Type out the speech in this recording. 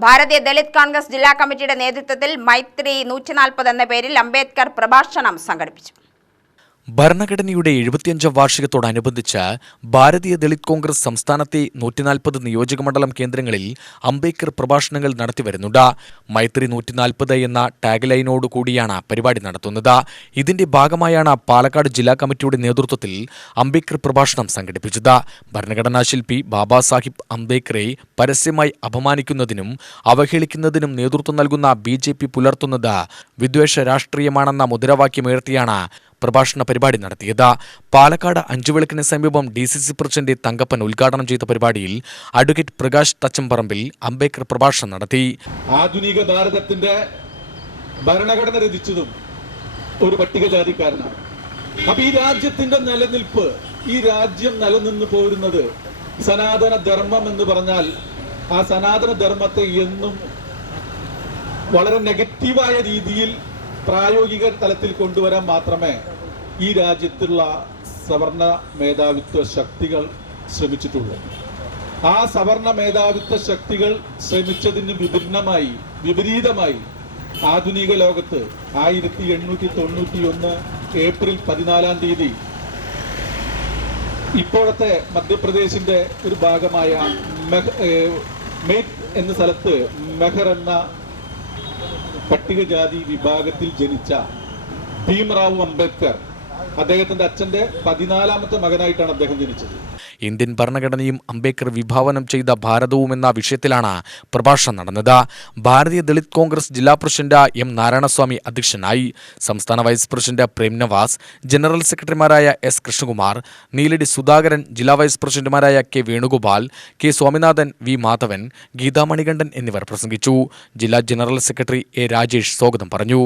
ഭാരതീയ ദളിത് കോൺഗ്രസ് ജില്ലാ കമ്മിറ്റിയുടെ നേതൃത്വത്തിൽ മൈത്രി 140 എന്ന പേരിൽ അംബേദ്കർ പ്രഭാഷണം സംഘടിപ്പിച്ചു. ഭരണഘടനയുടെ 75ാം വാർഷികത്തോടനുബന്ധിച്ച് ഭാരതീയ ദളിത് കോൺഗ്രസ് സംസ്ഥാനത്തെ 140 നിയോജകമണ്ഡലം കേന്ദ്രങ്ങളിൽ അംബേദ്കർ പ്രഭാഷണങ്ങൾ നടത്തിവരുന്നുണ്ട്. മൈത്രി 140 എന്ന ടാഗ് ലൈനോട് കൂടിയാണ് പരിപാടി നടത്തുന്നത്. ഇതിന്റെ ഭാഗമായാണ് പാലക്കാട് ജില്ലാ കമ്മിറ്റിയുടെ നേതൃത്വത്തിൽ അംബേദ്കർ പ്രഭാഷണം സംഘടിപ്പിച്ചത്. ഭരണഘടനാ ശില്പി ബാബാ സാഹിബ് അംബേദ്കറെ പരസ്യമായി അപമാനിക്കുന്നതിനും അവഹേളിക്കുന്നതിനും നേതൃത്വം നൽകുന്ന BJP പുലർത്തുന്നത് വിദ്വേഷ രാഷ്ട്രീയമാണെന്ന മുദ്രാവാക്യമുയർത്തിയാണ് പ്രഭാഷണ പരിപാടി നടത്തിയത്. പാലക്കാട് അഞ്ചുവിളക്കിന് സമീപം DCC പ്രസിഡന്റ് തങ്കപ്പൻ ഉദ്ഘാടനം ചെയ്ത പരിപാടിയിൽ അഡ്വക്കേറ്റ് പ്രകാശ് തച്ചമ്പറമ്പിൽ അംബേദ്കർ പ്രഭാഷണം നടത്തി. ആധുനിക ഭാരതത്തിന്റെ ഭരണഘടന രചിച്ചതും ഒരു പട്ടികജാതിക്കാരനാണ്. അപ്പൊ ഈ രാജ്യത്തിന്റെ നിലനിൽപ്പ്, ഈ രാജ്യം നിലനിന്ന് പോരുന്നത് സനാതന ധർമ്മം എന്ന് പറഞ്ഞാൽ ആ സനാതന ധർമ്മത്തെ എന്നും വളരെ നെഗറ്റീവായ രീതിയിൽ പ്രായോഗിക തലത്തിൽ കൊണ്ടുവരാൻ മാത്രമേ ഈ രാജ്യത്തുള്ള സവർണ മേധാവിത്വ ശക്തികൾ ശ്രമിച്ചിട്ടുള്ളൂ. ആ സവർണ മേധാവിത്വ ശക്തികൾ ശ്രമിച്ചതിന് വിപരീതമായി ആധുനിക ലോകത്ത് 1891 ഏപ്രിൽ 14-ാം തീയതി ഇപ്പോഴത്തെ മധ്യപ്രദേശിന്റെ ഒരു ഭാഗമായ മെയ്ത് എന്ന സ്ഥലത്ത് മെഹർ എന്ന പട്ടികജാതി വിഭാഗത്തിൽ ജനിച്ച ഭീംറാവു അംബേദ്കർ, അദ്ദേഹത്തിന്റെ അച്ഛന്റെ 14ാമത്തെ മകനായിട്ടാണ് അദ്ദേഹം ജനിച്ചത്. ഇന്ത്യൻ ഭരണഘടനയും അംബേദ്കർ വിഭാവനം ചെയ്ത ഭാരതവും എന്ന വിഷയത്തിലാണ് പ്രഭാഷണം നടന്നത്. ഭാരതീയ ദളിത് കോൺഗ്രസ് ജില്ലാ പ്രസിഡന്റ് M. നാരായണസ്വാമി അധ്യക്ഷനായി. സംസ്ഥാന vice president Prem Nawaz, general സെക്രട്ടറിമാരായ S. കൃഷ്ണകുമാർ, നീലടി സുധാകരൻ, ജില്ലാ വൈസ് പ്രസിഡന്റുമാരായ K. Venugopal, K. Swaminathan, V. Madhavan, Gita Manikandan എന്നിവർ പ്രസംഗിച്ചു. ജില്ലാ ജനറൽ സെക്രട്ടറി A. രാജേഷ് സ്വാഗതം പറഞ്ഞു.